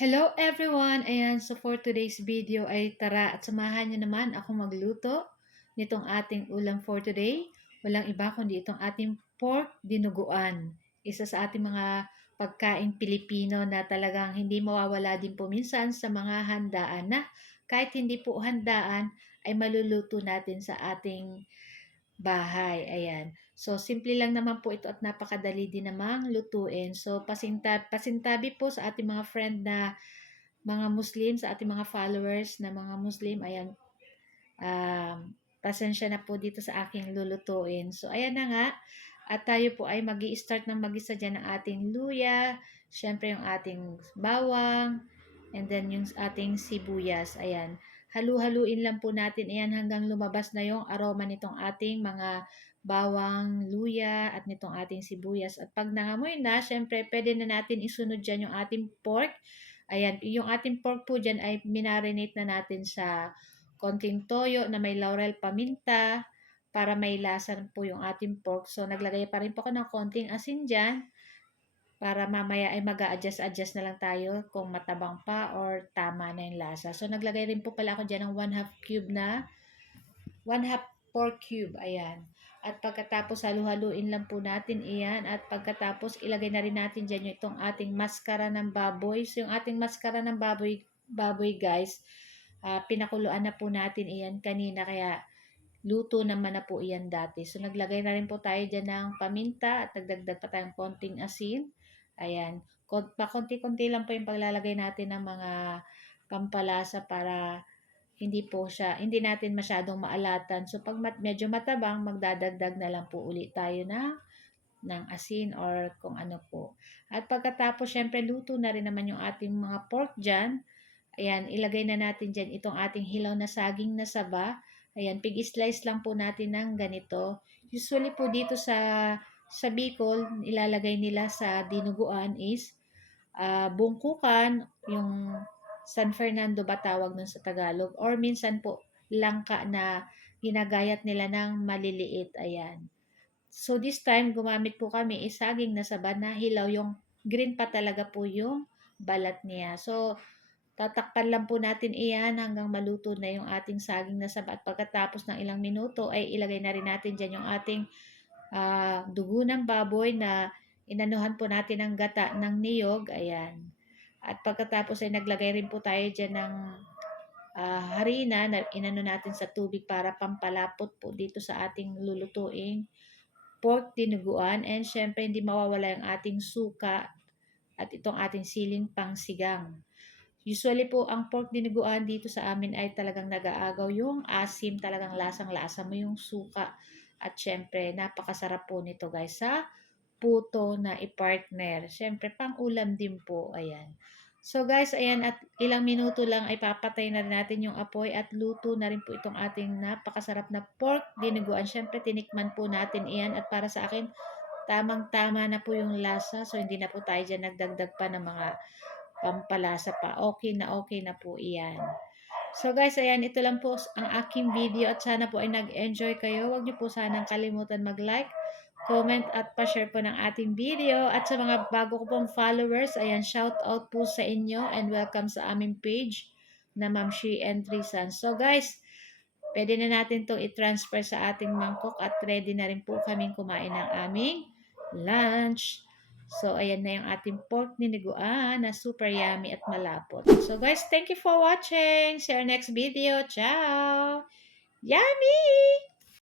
Hello everyone! Ayan, so for today's video ay tara at samahan niyo naman ako magluto nitong ating ulam for today. Walang iba kundi itong ating pork dinuguan. Isa sa ating mga pagkain Pilipino na talagang hindi mawawala din po minsan sa mga handaan na kahit hindi po handaan ay maluluto natin sa ating bahay. Ayan. So, simple lang naman po ito at napakadali din namang lutuin. So, pasintabi po sa ating mga friend na mga Muslim, sa ating mga followers na mga Muslim. Ayan, pasensya na po dito sa aking lulutuin. So, ayan na nga. At tayo po ay mag-i-start ng mag-isa dyan ng ating luya, syempre yung ating bawang, and then yung ating sibuyas. Ayan. Halu-haluin lang po natin ayan hanggang lumabas na yung aroma nitong ating mga bawang, luya, at nitong ating sibuyas. At pag nangamoy na, syempre pwede na natin isunod dyan yung ating pork. Ayan, yung ating pork po dyan ay minarinate na natin sa konting toyo na may laurel paminta para may lasa po yung ating pork. So, naglagay pa rin po ako ng konting asin dyan para mamaya ay mag-a-adjust na lang tayo kung matabang pa or tama na yung lasa. So, naglagay rin po pala ako dyan ng 1/2 pork cube. Ayan. At pagkatapos halu-haluin lang po natin iyan. At pagkatapos ilagay na rin natin dyan yung itong ating maskara ng baboy. So, yung ating maskara ng baboy guys, pinakuluan na po natin iyan kanina. Kaya luto naman na po iyan dati. So, naglagay na rin po tayo dyan ng paminta at nagdagdag pa tayong konting asin. Ayan. Pakunti-kunti lang po yung paglalagay natin ng mga pampalasa para hindi natin masyadong maalatan. So, pag medyo matabang, magdadagdag na lang po ulit tayo ng asin or kung ano po. At pagkatapos, syempre, luto na rin naman yung ating mga pork dyan. Ayan, ilagay na natin dyan itong ating hilaw na saging na saba. Ayan, pig-slice lang po natin ng ganito. Usually po dito sa Bicol, ilalagay nila sa dinuguan is bungkukan, yung San Fernando ba tawag nun sa Tagalog, or minsan po langka na ginagayat nila ng maliliit. Ayan. So this time gumamit po kami saging na saba na hilaw, yung green pa talaga po yung balat niya. So tatakpan lang po natin iyan hanggang maluto na yung ating saging na saba. At pagkatapos ng ilang minuto ay ilagay na rin natin dyan yung ating dugo ng baboy na inanuhan po natin ng gata ng niyog. Ayan. At pagkatapos ay naglagay rin po tayo dyan ng harina na inano natin sa tubig para pampalapot po dito sa ating lulutuing pork dinuguan. And syempre hindi mawawala yung ating suka at itong ating siling pangsigang. Usually po ang pork dinuguan dito sa amin ay talagang nag-aagaw yung asim, talagang lasang-lasa mo yung suka. At syempre napakasarap po nito guys sa puto na i-partner. Syempre pang ulam din po. Ayan. So guys, ayan, at ilang minuto lang ay papatay na rin natin yung apoy at luto na rin po itong ating napakasarap na pork dinuguan. Syempre tinikman po natin iyan at para sa akin tamang-tama na po yung lasa. So hindi na po tayo dyan nagdagdag pa ng mga pampalasa pa. Okay na po iyan. So guys, ayan, ito lang po ang aking video at sana po ay nag-enjoy kayo. Huwag niyo po sanang kalimutan mag-like, comment at pa-share po ng ating video. At sa mga bago ko pong followers, ayan, shout out po sa inyo and welcome sa aming page na Ma'am She and Three Sons. So guys, pwede na natin itong i-transfer sa ating mangkok at ready na rin po kaming kumain ng aming lunch. So, ayan na yung ating pork niniguan na super yummy at malapot. So, guys, thank you for watching. See you next video. Ciao! Yummy!